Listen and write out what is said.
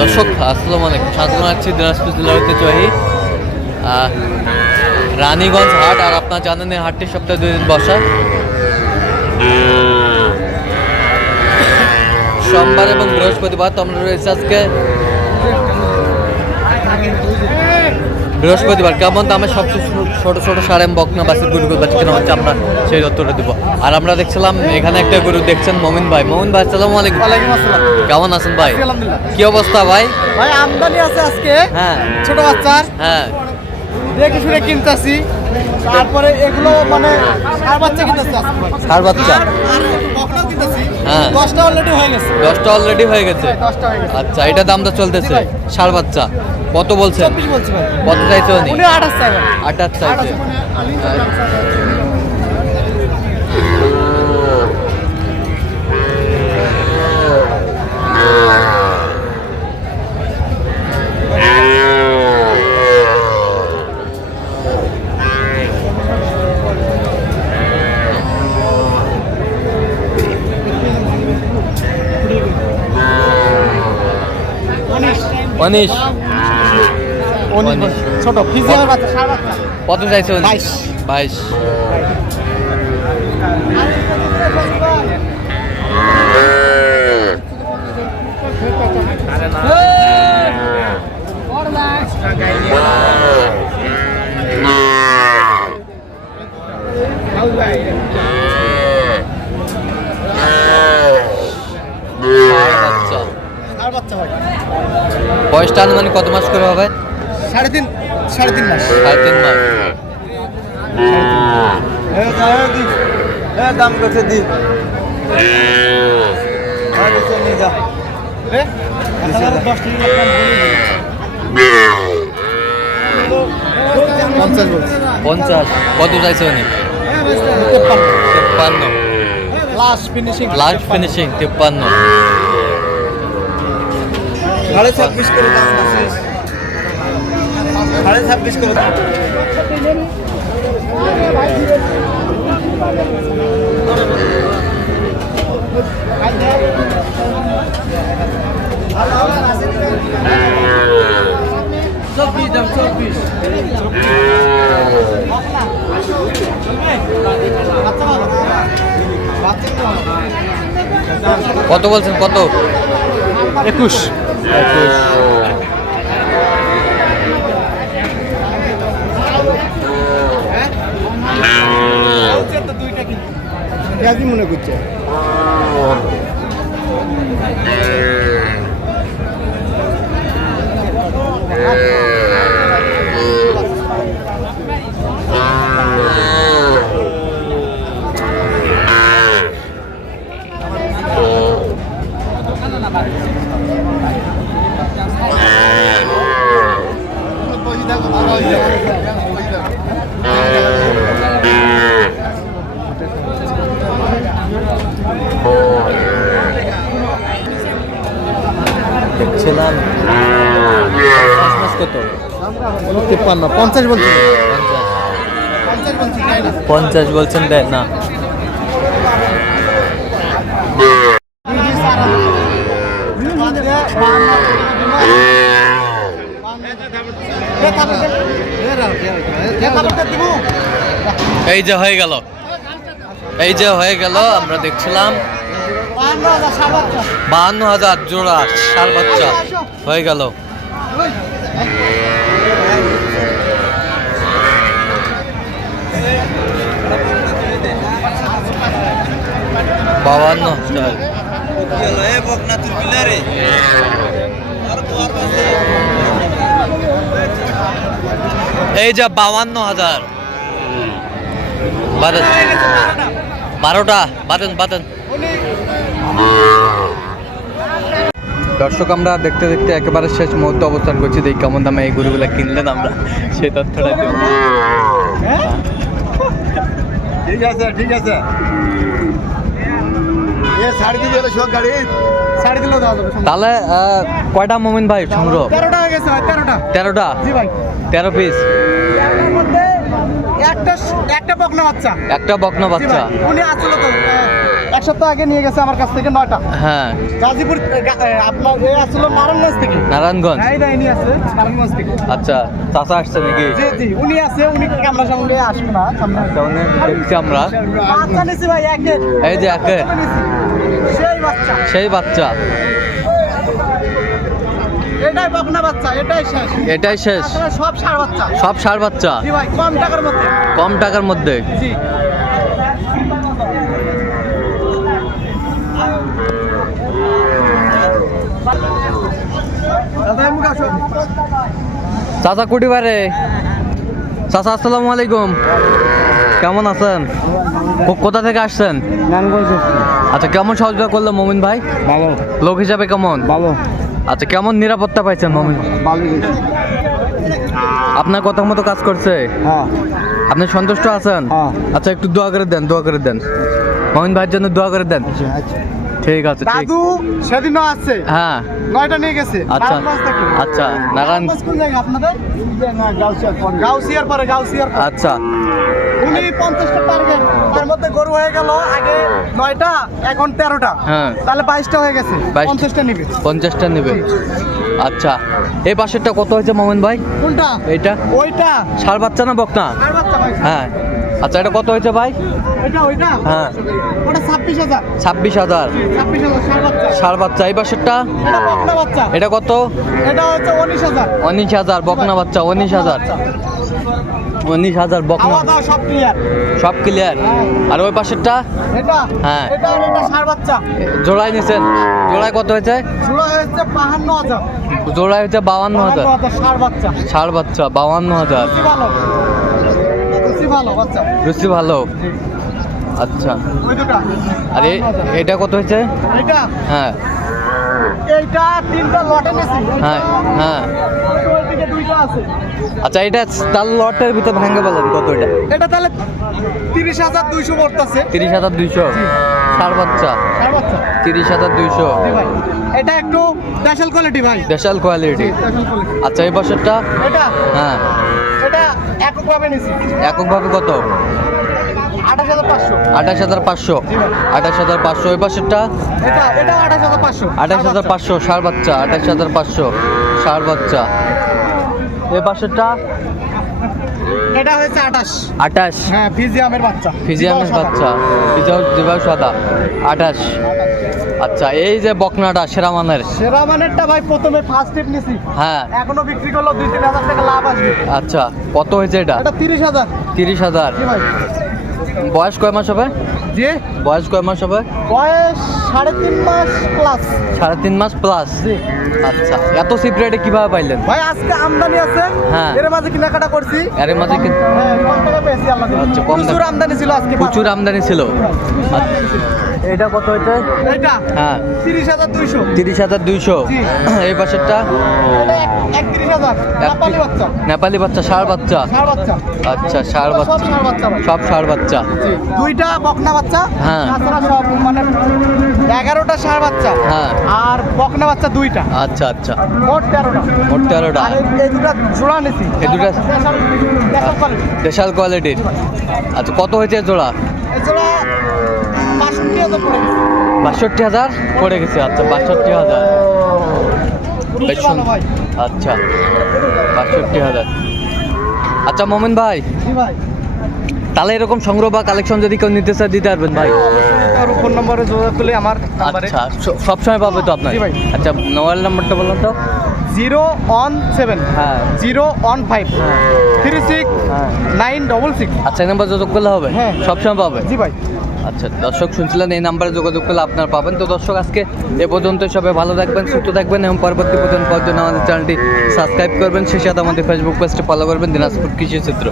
দর্শক, আসসালামু আলাইকুম। সাধারণ আছি, দিনাজপুর জেলার ঐতিহ্যবাহী রানীগঞ্জ হাট, আর আপনার জানেন এই হাটটি সপ্তাহে দুই দিন বসা। সোমবার এবং বৃহস্পতিবার তো আমরা রয়েছে আজকে বৃহস্পতিবার কেমন দামে সবচেয়ে ছোট ছোট সারেম বকনা বাসের গরুগুলো বাচ্চা কেনা হচ্ছে আমরা সেই উত্তরটা দিব। আর আমরা দেখছিলাম এখানে একটা গরু দেখছেন মমিন ভাই। মমিন ভাই আসসালামু আলাইকুম। আসসালাম। কেমন আছেন ভাই? কি অবস্থা ভাই? ভাই আমদানি আছে আজকে। হ্যাঁ। ছোট বাচ্চার। হ্যাঁ। দেখে শুনে কিনতেছি। তারপরে এগুলো মানে সার বাচ্চা কিনতেছি ভাই। বাচ্চা? হ্যাঁ। দশটা অলরেডি হয়ে গেছে। দশটা অলরেডি হয়ে হয়ে গেছে। আচ্ছা এটা দামটা চলতেছে। সার বাচ্চা? কত বলছেন? কত চাইছে উনি? আঠাশ চাইছে। অনিশ। ছোট ফিজিয়ামের বাচ্চা সার বাচ্চা। কত চাইছে বাইশ। বাইশ। বয়সটা আনুমানিক কত মাস করে হবে? সাড়ে তিন সাড়ে তিন মাস। সাড়ে তিন মাস। দাম করছে দি। পঞ্চাশ বলছে। পঞ্চাশ। কত চাইছে উনি? তেপ্পান্ন। Last finishing. লাস্ট ফিনিশিং তেপ্পান্ন। সাড়ে ছাব্বিশ করে দাম সাড়ে ছাব্বিশ করে চব্বিশ দাম চব্বিশ। কত বলছেন কত? একুশ। একুশ। কি মনে করছে মাস কত তিপ্পান্ন পঞ্চাশ বলছে। পঞ্চাশ বলছেন দেয় না। এই যে হয়ে গেল। এই যে হয়ে গেল আমরা দেখছিলাম। বাহান্ন হাজার জোড়া সার বাচ্চা হয়ে গেল। বাবান্ন এই যে বাউান্ন হাজার। বারোটা বাতেন বাতেন দর্শক আমরা দেখতে দেখতে একেবারে শেষ মুহূর্তে অবস্থান করছি। দেখি কেমন দামে এই গরুগুলো কিনলেন আমরা। সেই তথ্যটা ঠিক আছে ঠিক আছে। তাহলে কয়টা মোমিন ভাই সংগ্রহ? তেরোটা হয়ে তেরো পিস একটা একটা বকনা বাচ্চা। একটা বকনা বাচ্চা? উনি আসলে তো আহ, এক সপ্তাহ আগে নিয়ে গেছে আমার কাছ থেকে নয়টা। হ্যাঁ। গাজীপুর আপনার এ আসলো নারায়ণগঞ্জ থেকে। নারায়ণগঞ্জ? আছে নারায়ণগঞ্জ থেকে। আচ্ছা চাচা আসছে নাকি? জি জি উনি আছে উনি ক্যামেরা সামনে আসবে না সামনে দেখছি আমরা বাচ্চা নিছি ভাই একের এই যে একে। সেই বাচ্চা। সেই বাচ্চা। এটাই বকনা বাচ্চা এটাই শেষ। এটাই শেষ। সব সার বাচ্চা। সব ষাট বাচ্চা। জি ভাই কম টাকার মধ্যে। কম টাকার মধ্যে। জি। চাচা কুটি বারে। চাচা আসসালামু আলাইকুম। কেমন আছেন? কোথা থেকে আসছেন? আচ্ছা কেমন সহযোগিতা করল মমিন ভাই? ভালো। লোক হিসাবে কেমন? ভালো। আচ্ছা কেমন নিরাপত্তা পাইছেন মমিন আপনার কথা মতো কাজ করছে? হ্যাঁ। আপনি সন্তুষ্ট আছেন? হ্যাঁ। আচ্ছা একটু দোয়া করে দেন দোয়া করে দেন। মমিন ভাইয়ের জন্য দোয়া করে দেন। ঠিক আছে দাদু সেদিনও আছে হ্যাঁ। নয়টা নিয়ে গেছে। আচ্ছা। আচ্ছা নারায়ণ কোন জায়গা আপনাদের? গাউসিয়ার পরে। গাউসিয়ার আচ্ছা। উনি পঞ্চাশটা টার্গেট তার মধ্যে গরু হয়ে গেল আগে নয়টা এখন তেরোটা। হ্যাঁ। তাহলে বাইশটা হয়ে গেছে। 22 পঞ্চাশটা নিবে। পঞ্চাশটা নেবে। আচ্ছা। এই পাশেরটা কত হয়েছে মোমেন ভাই? কোনটা? এইটা? ওইটা। ষাড় বাচ্চা না বকনা? হ্যাঁ। আচ্ছা এটা কত হয়েছে ভাই? হ্যাঁ। ছাব্বিশ হাজার। ষাট বাচ্চা ষাড় বাচ্চা এই পাশেরটা? এটা কত? উনিশ হাজার। বকনা বাচ্চা উনিশ হাজার। উনিশ হাজার বকনা। সব ক্লিয়ার আর ওই পাশেরটা? হ্যাঁ। জোড়ায় নিছেন। জোড়ায় কত হয়েছে? জোড়ায় হয়েছে বাউান্ন হাজার। ষাট বাচ্চা। বাউান্ন হাজার। ভালো বেশি ভালো? বাচ্চা রুচি ভালো আচ্ছা আর এটা কত হয়েছে? হ্যাঁ। এইটা তিনটা লটে হ্যাঁ হ্যাঁ। আছে আচ্ছা এটা তার লটের ভিতর ভেঙে বলেন কত এটা? এটা তাহলে তিরিশ হাজার দুইশো পড়তেছে। তিরিশ হাজার দুইশো? ষাট বাচ্চা? তিরিশ হাজার দুইশো? এটা একটু দেশাল কোয়ালিটি ভাই। দেশাল কোয়ালিটি আচ্ছা এই বছরটা? এটা? হ্যাঁ। এটা এককভাবে নিছি। এককভাবে কত? আঠাশ হাজার পাঁচশো। আঠাশ হাজার পাঁচশো। আঠাশ হাজার পাঁচশো। ওই এটা আঠাশ হাজার পাঁচশো। আঠাশ হাজার পাঁচশো ষাট বাচ্চা। আঠাশ হাজার পাঁচশো ষাট বাচ্চা। এই পাশেরটা? এটা হয়েছে আঠাশ আঠাশ হ্যাঁ ফিজিয়ামের বাচ্চা। ফিজিয়ামের বাচ্চা। ফিজিয়াম দিবাও সাদা। আঠাশ আচ্ছা এই যে বকনাটা সেরা মানের? সেরা মানেরটা ভাই প্রথমে ফার্স্ট টিপ নিছি। হ্যাঁ। এখনও বিক্রি করল দুই তিন হাজার টাকা লাভ আসবে আচ্ছা কত হয়েছে এটা? এটা তিরিশ হাজার। তিরিশ হাজার। বয়স কয় মাস হবে? জি? বয়স কয় মাস হবে? বয়স সাড়ে তিন মাস প্লাস সাড়ে তিন মাস প্লাস আচ্ছা। এত সিপ রেটে কীভাবে পাইলেন? ভাই আজকে আমদানি আছে। হ্যাঁ। এর মাঝে কেনাকাটা করছি। এর মাঝে হ্যাঁ। আচ্ছা, প্রচুর আমদানি ছিল আজকে। প্রচুর আমদানি ছিল। আচ্ছা, এটা কত হয়েছে? এটা হ্যাঁ। তিরিশ হাজার দুইশো। তিরিশ হাজার দুইশো। এই পাশেরটা? নেপালি বাচ্চা। নেপালি বাচ্চা ষাড় বাচ্চা? আচ্ছা ষাড় সব বাচ্চা সব ষাড় বাচ্চা। দুইটা বকনা বাচ্চা হ্যাঁ। সব মানে এগারোটা ষাড় বাচ্চা। হ্যাঁ। আর বকনা বাচ্চা দুইটা। আচ্ছা আচ্ছা। মোট তেরোটা। মোট তেরোটা। এই- দুটা জোড়া নিছি। এই দুটা- দেশাল- কোয়ালিটির। আচ্ছা কত হয়েছে জোড়া? এই জোড়া বাষট্টি হাজার পড়ে গেছে। আচ্ছা বাষট্টি হাজার। আচ্ছা বাষট্টি হাজার। আচ্ছা মোমেন ভাই তাহলে এরকম সংগ্রহ বা কালেকশন যদি কেউ নিতে চায় দিতে পারবেন ভাই। ফোন নম্বরে যোগাযোগ করলে আমার আচ্ছা সবসময় পাবে তো আপনার ভাই। আচ্ছা মোবাইল নাম্বারটা বলুন তো। জিরো ওয়ান সেভেন হ্যাঁ। Zero one five three six হ্যাঁ। Nine double six. আচ্ছা এই নাম্বার যোগাযোগ করলে হবে? হ্যাঁ। সবসময় পাবে? জি ভাই। আচ্ছা দর্শক শুনছিলেন এই নাম্বারে যোগাযোগ করলে আপনার পাবেন। তো দর্শক, আজকে এ পর্যন্ত সবাই ভালো থাকবেন, সুস্থ থাকবেন এবং পরবর্তী পর্যন্ত পাওয়ার জন্য আমাদের চ্যানেলটি সাবস্ক্রাইব করবেন। সেই সাথে আমাদের ফেসবুক পেজটি ফলো করবেন, দিনাজপুর কৃষি চিত্র